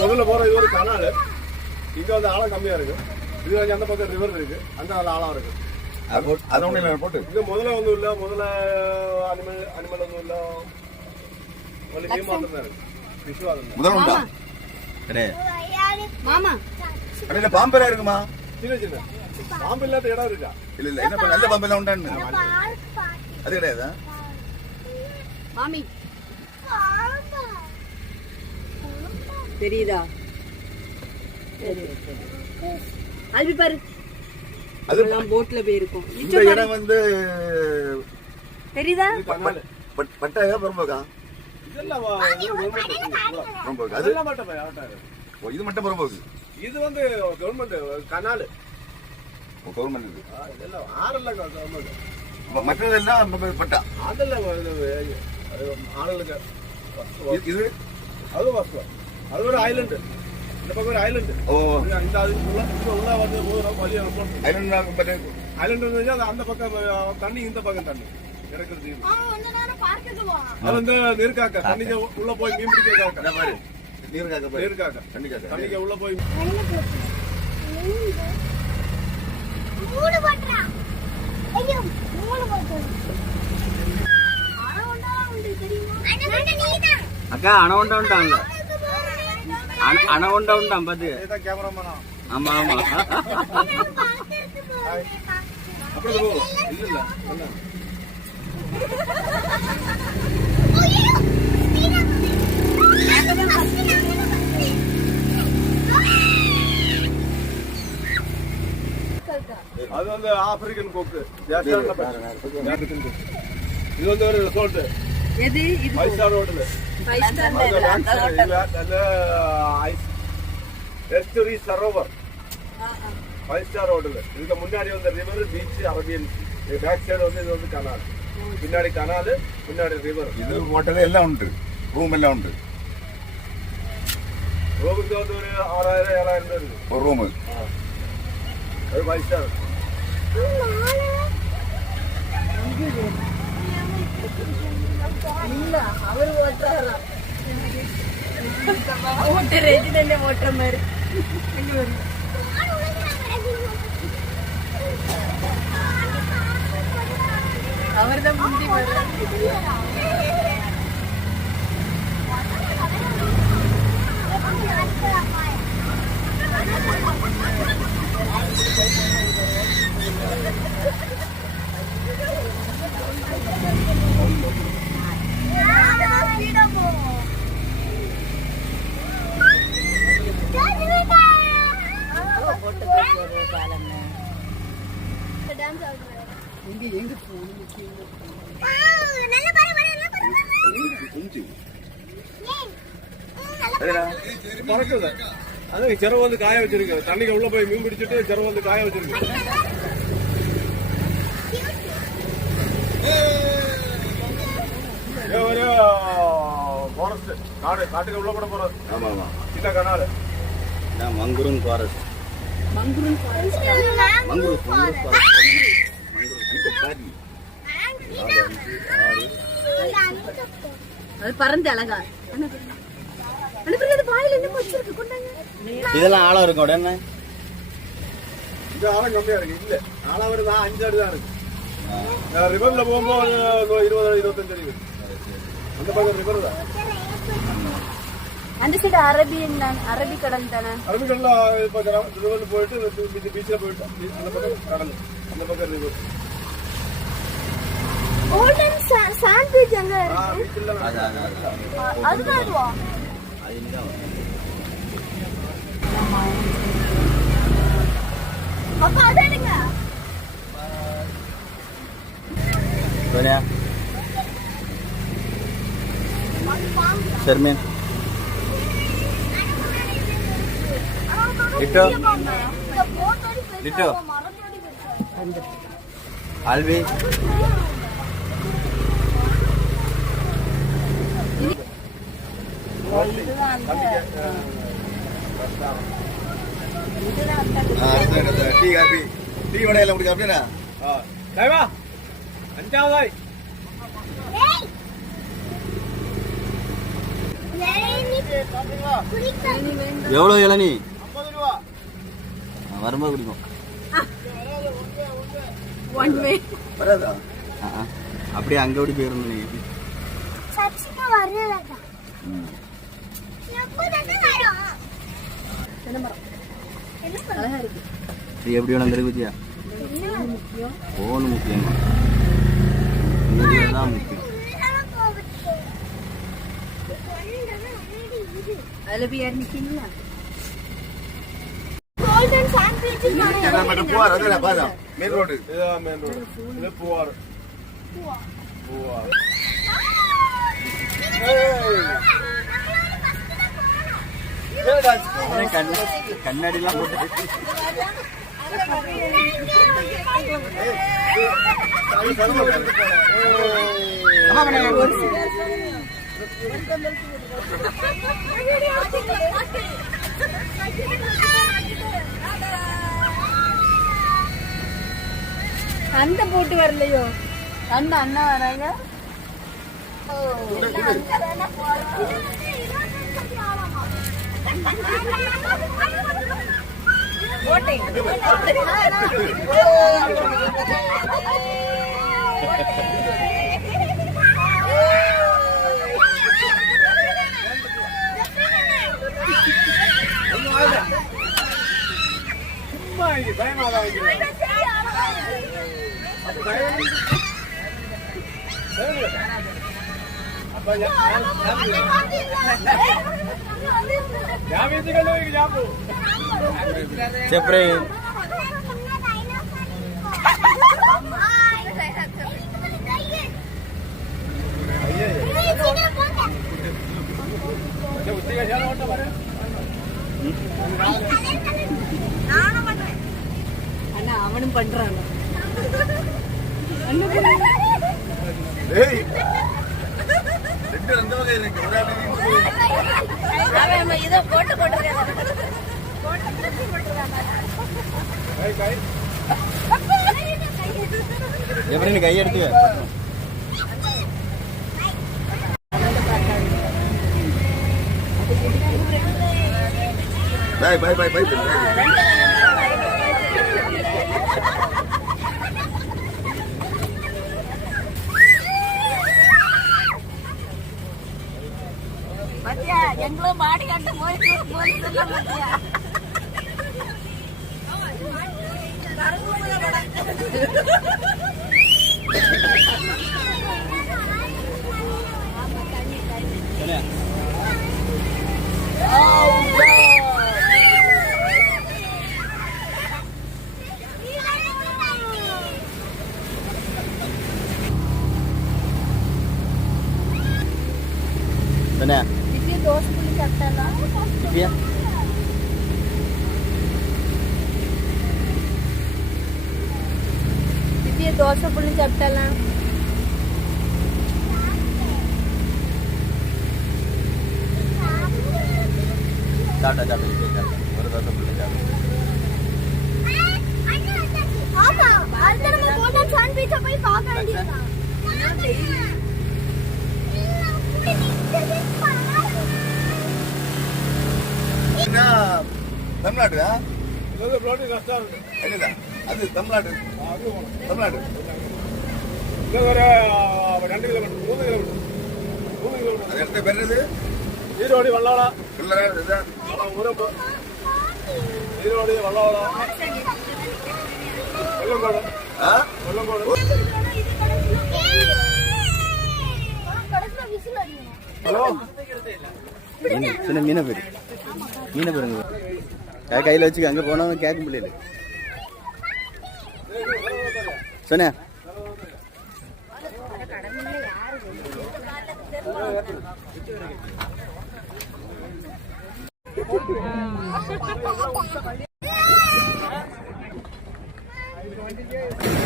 முதல்ல போற இது ஒரு கனாலு. இங்க வந்து ஆழம் கம்மியா இருக்கு. இது வந்து அந்த பக்கம் ரிவர் இருக்கு. அந்த ஆழம் இருக்கு. அது ஒண்ணு போட்டு இங்க முதல்ல ஒண்ணும் இல்ல. முதல்ல அனிமல் ஒண்ணும் இல்ல. ஒன்லி மீன் மட்டும் தான் இருக்கு. ஃபிஷ் வாங்க. முதல்ல உண்டா? கிடையாது. மாமா. அடல பாம்பெல்லாம் இருக்குமா? சின்ன சின்ன. பாம்பு இல்லாத இடம் இருக்கா? இல்ல இல்ல. என்ன நல்ல பாம்பெல்லாம் உண்டான்னு. அது கிடையாதா? மாமி. தெரியுதா? அல்வி பாரு. அதெல்லாம் போட்ல போய் இருக்கும். இந்த இடம் வந்து தெரியுதா? பட்டாயா புறம்போக்கா? இதெல்லாம் புறம்போக்கு. அது அதெல்லாம் மட்டும் ஆட்டாரு. ஓ இது மட்டும் புறம்போக்கு. இது வந்து கவர்மெண்ட் கனாலு. ஓ கவர்மெண்ட் இது. இதெல்லாம் ஆறெல்லாம் கவர்மெண்ட். மற்றதெல்லாம் பட்டா. அதெல்லாம் ஆளுங்க. இது அது வாஸ்தவம். அது ஒரு ஐலண்ட். இந்த பக்கம் ஒரு ஐலண்ட். ஓ இந்த அதுக்குள்ள உள்ள வந்து வழியா ஐலண்ட் வந்து அந்த பக்கம் தண்ணி, இந்த பக்கம் தண்ணி இறக்குறது. அது வந்து நீர்க்காக்க தண்ணிக்கு உள்ள போய் மீன் பிடிக்க பாரு நீர்க்காக்க தண்ணிக்கு உள்ள போய் அக்கா அணவண்டா உண்டாங்க. அணவண்டா உண்டாம் பாத்து. கேமராமேனா? ஆமா ஆமா. அப்படி இல்ல அது வந்து ஆப்பிரிக்கன் கொக்கு. இது வந்து ஒரு ரிசோர்ட். எது இது? 5 ஸ்டார் ஹோட்டல். 5 ஸ்டார் எஸ்டரி சரோவர் 5 ஸ்டார் ஹோட்டல். இதுக்கு முன்னாடி வந்து river, beach, Arabian. Back side வந்து இது வந்து கனால். பின்னாடி கனாலு, பின்னாடி ரிவர். இது ஹோட்டல் எல்லாம் உண்டு. ரூம் எல்லாம் உண்டு. ரூமுக்கு வந்து ஒரு 6000-7000 இருக்கு ஒரு ரூம். அது 5 ஸ்டார். இல்ல அவர் ஓட்டுறாரா? ஓட்டுற ரெஜிடென்ட் ஓட்டுற மாதிரி. அவர்தான் முந்தி பறக்குது. அது சிறவு வந்து காய வச்சிருக்கு. தண்ணிக்கு உள்ள போய் மீன் பிடிச்சிட்டு சிறவு வந்து காய வச்சிருக்கு. ஒரு ஃபாரஸ்ட் காடு, காட்டுக்கு உள்ள கூட போறது. ஆமா ஆமா. சின்ன கனாலு. மங்குரூன் ஃபாரஸ்ட். மங்குரூன் ஃபாரஸ்ட். மங்குரூன் ஃபாரஸ்ட். அது பறந்து அழகா. இதெல்லாம் ஆழம் இருக்கும் உடனே. இது ஆழம் கம்மியா இருக்கு. இல்ல ஆழம் வருது 5 அடி தான் இருக்கு. ரிவர்ல போகும்போது 20-25 அடி இருக்கு. அந்த பக்கம் ரிவர் தான். அந்த சைடு அரபி கடல் தானே. அரபிக்கடல இப்ப ரிவர்ல போயிட்டு பீச்ல போயிட்டு அந்த பக்கம் கடல், அந்த பக்கம் ரிவர். கோல்டன் சாண்ட் பீச் அங்க இருக்கு. அதுதான் அதுவா? அப்பா அடங்க. सोनिया शर्मिन लिटो लिटो आलवी டீ காபி டீ வடை எல்லாம் குடிக்க அப்படினா டைவா அஞ்சாவதாய் எவ்வளவு இளநீ? வரும்போது குடிப்போம். வராதா? அப்படியே அங்க ஓடி போயிருந்தோம் நீங்க. இது எப்படி வேணும் தெரியுமா? போன் முக்கியம். இதுதான் முக்கியம். கோல்டன் சாண்ட்விச் மெயின் ரோடு இதுதான் மெயின் ரோடு. இது பூவாறு. பூவாறு. கண்ணாடி எல்லாம் போட்டு அந்த போட்டு வரலையோ? அந்த அண்ணா வராங்க. చెప్పరే அண்ணா அவனும் பண்றான். ரெண்டு வகை இருக்கு. இதை போட்டு போட்டு எப்படி நீ கையெடுத்து பாய் பாய் பாய் பாய். மத்தியா எங்களும் மாடி கட்டு போய் மத்தியா என்ன இது தோசை புளி சாப்பிட்டலாம். இப்பயா இது தோசை புளி சாப்பிட்டலாம். சாப்பிட்டா சாப்பிட்டா ஒரு தோசை புள்ளி சாப்பிட்டா. ஆமா அடுத்து நம்ம கோல்டன் சாண்ட்விச் போய் பார்க்க வேண்டியதுதான். என்ன தமிழ்நாடு? இது ப்ளோட்டிங் கஷ்டம் இருக்கு. இல்ல அது தமிழ்நாடு. தமிழ்நாடு இது ஒரு 2 கிலோமீட்டர் 3 கிலோமீட்டர் 3 கிலோமீட்டர். அது இடத்த பேர் என்னது? ஈரோடு வல்லாளா. பிள்ளை இதுதான். ஊரப்பு ஈரோடு வல்லாளா வெள்ளங்கோடு. வெள்ளங்கோடு. ஹலோ சின்ன மீனை பேரு பாருங்க. கையில் வச்சுக்க. அங்கே போனவங்க கேட்க முடியல. சொன்ன ஆ